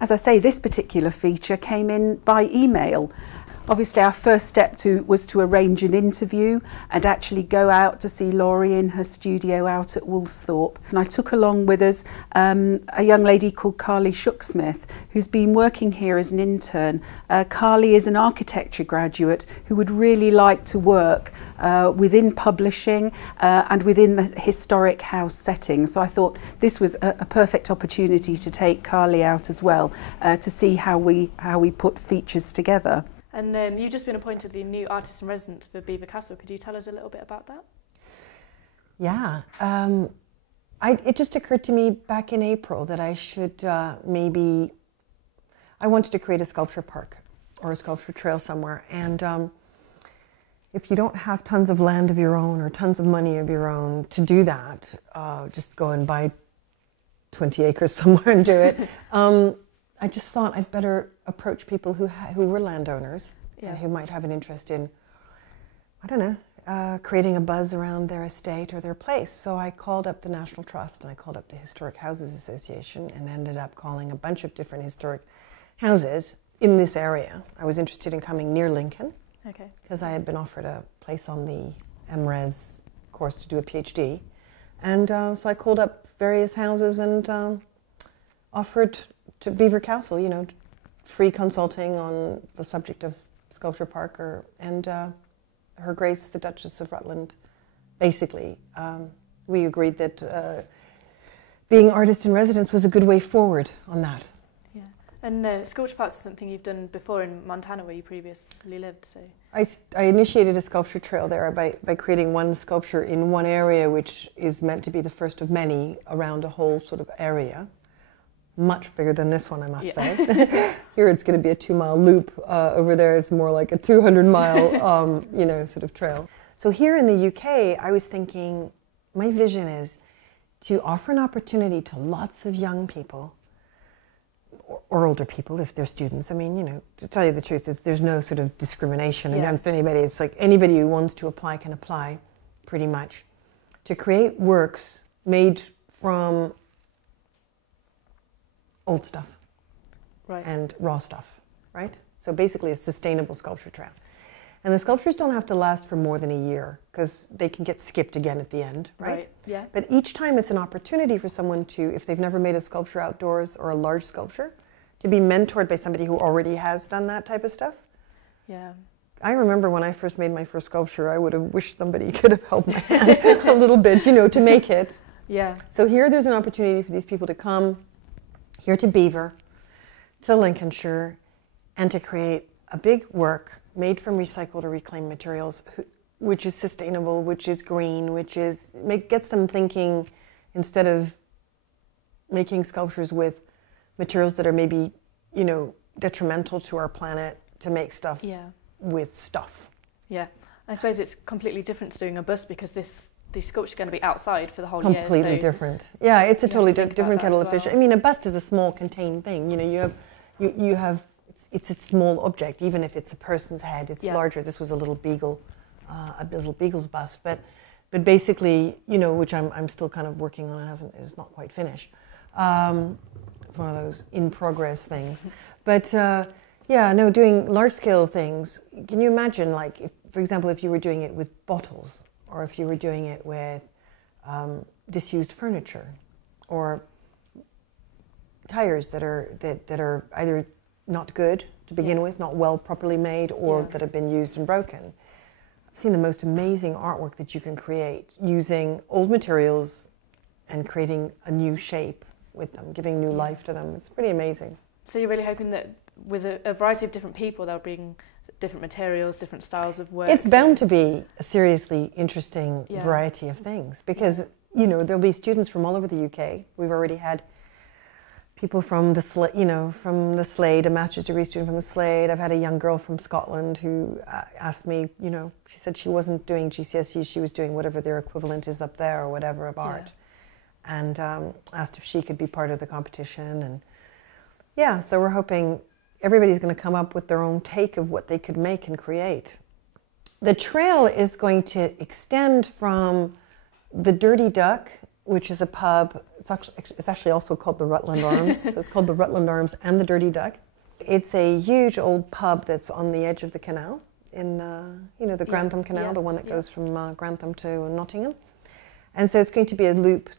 As I say, this particular feature came in by email. Obviously, our first step was to arrange an interview and actually go out to see Laury in her studio out at Woolsthorpe. And I took along with us a young lady called Carly Shooksmith, who's been working here as an intern. Carly is an architecture graduate who would really like to work within publishing and within the historic house setting. So I thought this was a perfect opportunity to take Carly out as well to see how we put features together. And you've just been appointed the new artist in residence for Belvoir Castle. Could you tell us a little bit about that? Yeah, it just occurred to me back in April that I should I wanted to create a sculpture park or a sculpture trail somewhere. And if you don't have tons of land of your own or tons of money of your own to do that, just go and buy 20 acres somewhere and do it. I just thought I'd better approach people who were landowners and who might have an interest in, I don't know, creating a buzz around their estate or their place. So I called up the National Trust and I called up the Historic Houses Association and ended up calling a bunch of different historic houses in this area. I was interested in coming near Lincoln because I had been offered a place on the MRes course to do a PhD. And so I called up various houses and offered to Belvoir Castle, you know, free consulting on the subject of Sculpture Park, and Her Grace the Duchess of Rutland. Basically, we agreed that being artist in residence was a good way forward on that. Yeah, and Sculpture Parks is something you've done before in Montana, where you previously lived. So I initiated a sculpture trail there by creating one sculpture in one area, which is meant to be the first of many around a whole sort of area. Much bigger than this one, I must say. Here it's going to be a 2-mile loop. Over there it's more like a 200-mile, you know, sort of trail. So here in the UK, I was thinking, my vision is to offer an opportunity to lots of young people, or older people if they're students. I mean, you know, to tell you the truth, there's no sort of discrimination against anybody. It's like anybody who wants to apply can apply, pretty much, to create works made from old stuff and raw stuff, right? So basically a sustainable sculpture trail. And the sculptures don't have to last for more than a year because they can get skipped again at the end, right? Yeah. But each time it's an opportunity for someone to, if they've never made a sculpture outdoors or a large sculpture, to be mentored by somebody who already has done that type of stuff. Yeah. I remember when I first made my first sculpture, I would have wished somebody could have held my hand a little bit, you know, to make it. Yeah. So here there's an opportunity for these people to come here to Belvoir, to Lincolnshire, and to create a big work made from recycled or reclaimed materials, which is sustainable, which is green, which is gets them thinking, instead of making sculptures with materials that are maybe, you know, detrimental to our planet, to make stuff with stuff. Yeah, I suppose it's completely different to doing a bust because these sculptures are going to be outside for the whole year. Completely different. Yeah, it's a totally different kettle of fish. I mean, a bust is a small contained thing. You know, you have it's a small object, even if it's a person's head. It's larger. This was a little beagle, a little beagle's bust, but basically, you know, which I'm still kind of working on. It's not quite finished. It's one of those in progress things. But yeah, no, doing large scale things. Can you imagine, like, if, for example, if you were doing it with bottles, or if you were doing it with disused furniture, or tires that are either not good to begin with, not well properly made, or that have been used and broken. I've seen the most amazing artwork that you can create using old materials and creating a new shape with them, giving new life to them. It's pretty amazing. So you're really hoping that with a variety of different people, they'll bring different materials, different styles of work. It's bound to be a seriously interesting variety of things because, you know, there'll be students from all over the UK. We've already had people from the Slade, a master's degree student from the Slade. I've had a young girl from Scotland who asked me, you know, she said she wasn't doing GCSE, she was doing whatever their equivalent is up there or whatever of art. And asked if she could be part of the competition. And yeah, so we're hoping everybody's going to come up with their own take of what they could make and create. The trail is going to extend from the Dirty Duck, which is a pub. It's actually also called the Rutland Arms. So it's called the Rutland Arms and the Dirty Duck. It's a huge old pub that's on the edge of the canal in, the Grantham Canal, the one that goes from Grantham to Nottingham. And so it's going to be a loop.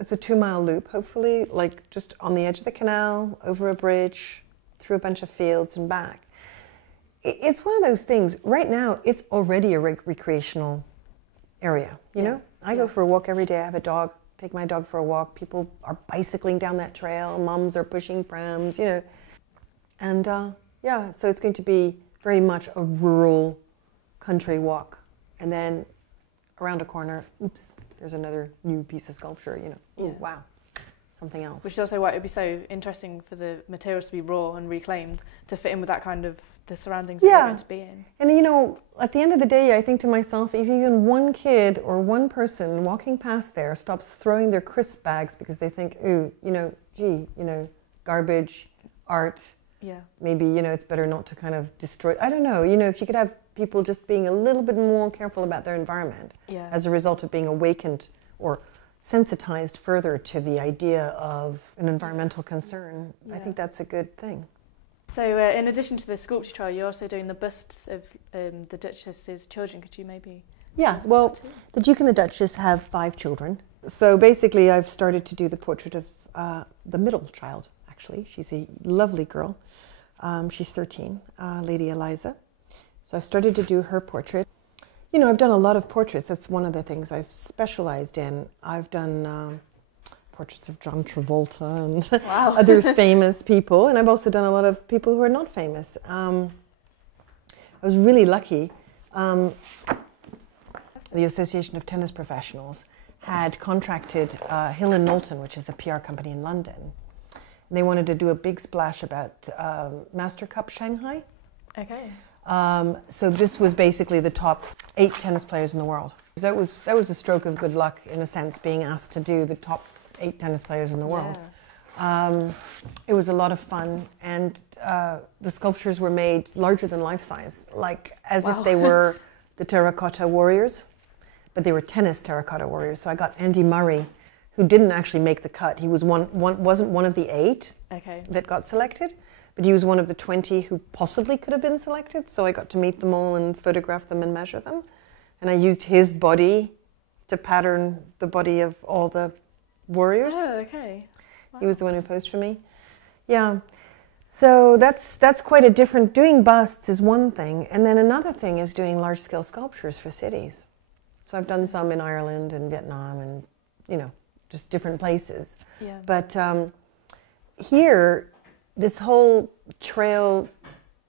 It's a 2-mile loop, hopefully, like just on the edge of the canal, over a bridge, through a bunch of fields and back. It's one of those things. Right now, it's already a recreational area, you know? I go for a walk every day. I have a dog, take my dog for a walk. People are bicycling down that trail. Mums are pushing prams, you know. And so it's going to be very much a rural country walk. And then around a corner, oops, there's another new piece of sculpture, you know. Ooh, wow, something else. Which is also why it would be so interesting for the materials to be raw and reclaimed to fit in with that kind of the surroundings that they're going to be in. And you know, at the end of the day, I think to myself, if even one kid or one person walking past there stops throwing their crisp bags because they think, ooh, you know, gee, you know, garbage, art, maybe, you know, it's better not to kind of destroy. I don't know, you know, if you could have people just being a little bit more careful about their environment as a result of being awakened or sensitized further to the idea of an environmental concern, I think that's a good thing. So in addition to the sculpture trial, you're also doing the busts of the Duchess's children. Could you maybe... Yeah, well, the Duke and the Duchess have 5 children. So basically I've started to do the portrait of the middle child, actually. She's a lovely girl. She's 13, Lady Eliza. So I've started to do her portrait. You know, I've done a lot of portraits. That's one of the things I've specialized in. I've done portraits of John Travolta and other famous people. And I've also done a lot of people who are not famous. I was really lucky. The Association of Tennis Professionals had contracted Hill & Knowlton, which is a PR company in London. And they wanted to do a big splash about Master Cup Shanghai. Okay. So this was basically the top 8 tennis players in the world. That was a stroke of good luck, in a sense, being asked to do the top 8 tennis players in the world. It was a lot of fun, and the sculptures were made larger than life size, like as if they were the terracotta warriors, but they were tennis terracotta warriors. So I got Andy Murray, who didn't actually make the cut. He was wasn't one of the 8 that got selected. But he was one of the 20 who possibly could have been selected, so I got to meet them all and photograph them and measure them. And I used his body to pattern the body of all the warriors. Oh, okay. Wow. He was the one who posed for me. Yeah. So that's quite a different... Doing busts is one thing, and then another thing is doing large-scale sculptures for cities. So I've done some in Ireland and Vietnam and, you know, just different places. Yeah. But here... This whole trail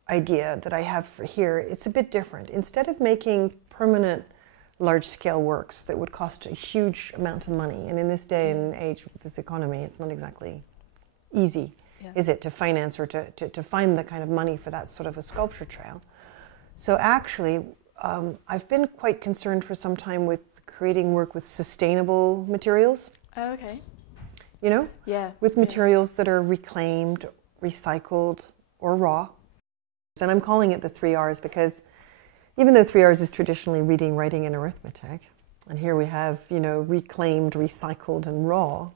idea that I have for here, it's a bit different. Instead of making permanent large-scale works that would cost a huge amount of money, and in this day and age with this economy, it's not exactly easy, is it, to finance or to find the kind of money for that sort of a sculpture trail. So actually, I've been quite concerned for some time with creating work with sustainable materials. Oh, okay. You know? Yeah. With materials that are reclaimed, recycled, or raw. And I'm calling it the 3 R's because even though 3 R's is traditionally reading, writing, and arithmetic, and here we have, you know, reclaimed, recycled, and raw,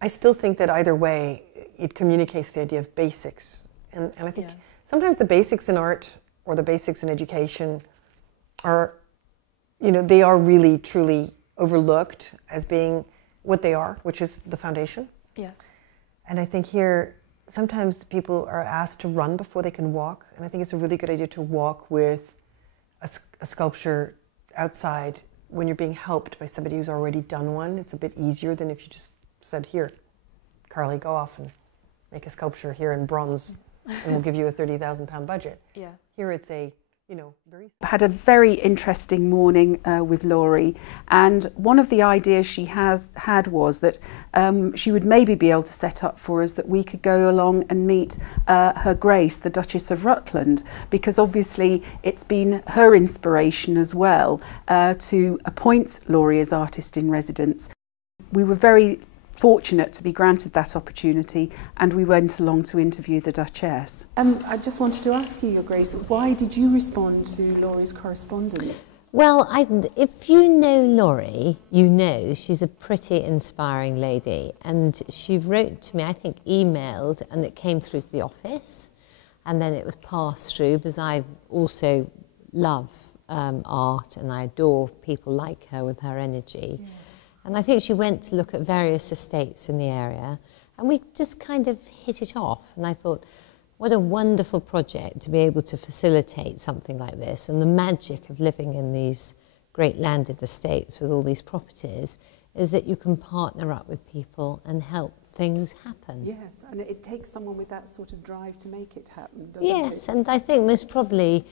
I still think that either way, it communicates the idea of basics. And I think sometimes the basics in art or the basics in education are, you know, they are really, truly overlooked as being what they are, which is the foundation. Yeah. And I think here, sometimes people are asked to run before they can walk, and I think it's a really good idea to walk with a sculpture outside when you're being helped by somebody who's already done one. It's a bit easier than if you just said, here, Carly, go off and make a sculpture here in bronze, and we'll give you a £30,000 budget. Yeah. Here it's a, you know, very... I had a very interesting morning with Laury, and one of the ideas she had was that she would maybe be able to set up for us that we could go along and meet Her Grace, the Duchess of Rutland, because obviously it's been her inspiration as well to appoint Laury as artist in residence. We were very fortunate to be granted that opportunity, and we went along to interview the Duchess. I just wanted to ask you, Your Grace, why did you respond to Laury's correspondence? Well, if you know Laury, you know she's a pretty inspiring lady. And she wrote to me, I think emailed, and it came through to the office. And then it was passed through, because I also love art and I adore people like her with her energy. Yes. And I think she went to look at various estates in the area, and we just kind of hit it off. And I thought, what a wonderful project to be able to facilitate something like this. And the magic of living in these great landed estates with all these properties is that you can partner up with people and help things happen. Yes, and it takes someone with that sort of drive to make it happen, doesn't it? Yes, and I think most probably,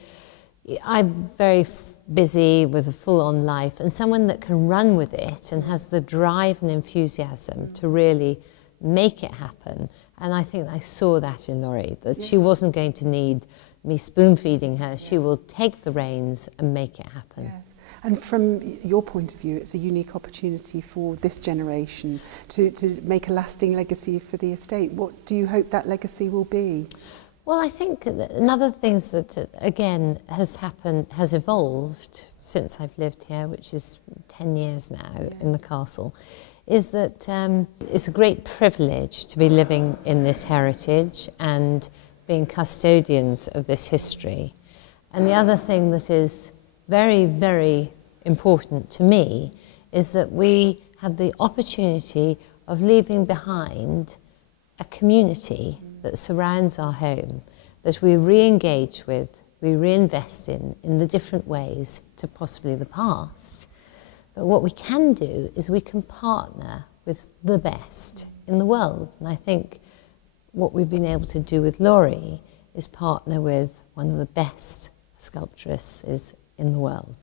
I'm very busy with a full-on life, and someone that can run with it and has the drive and enthusiasm to really make it happen. And I think I saw that in Laury, that she wasn't going to need me spoon-feeding her. She will take the reins and make it happen. Yes. And from your point of view, it's a unique opportunity for this generation to make a lasting legacy for the estate. What do you hope that legacy will be? Well, I think another thing that, again, has evolved since I've lived here, which is 10 years now in the castle, is that it's a great privilege to be living in this heritage and being custodians of this history. And the other thing that is very, very important to me is that we had the opportunity of leaving behind a community that surrounds our home, that we re-engage with, we reinvest in the different ways to possibly the past. But what we can do is we can partner with the best in the world. And I think what we've been able to do with Laury is partner with one of the best sculptresses in the world.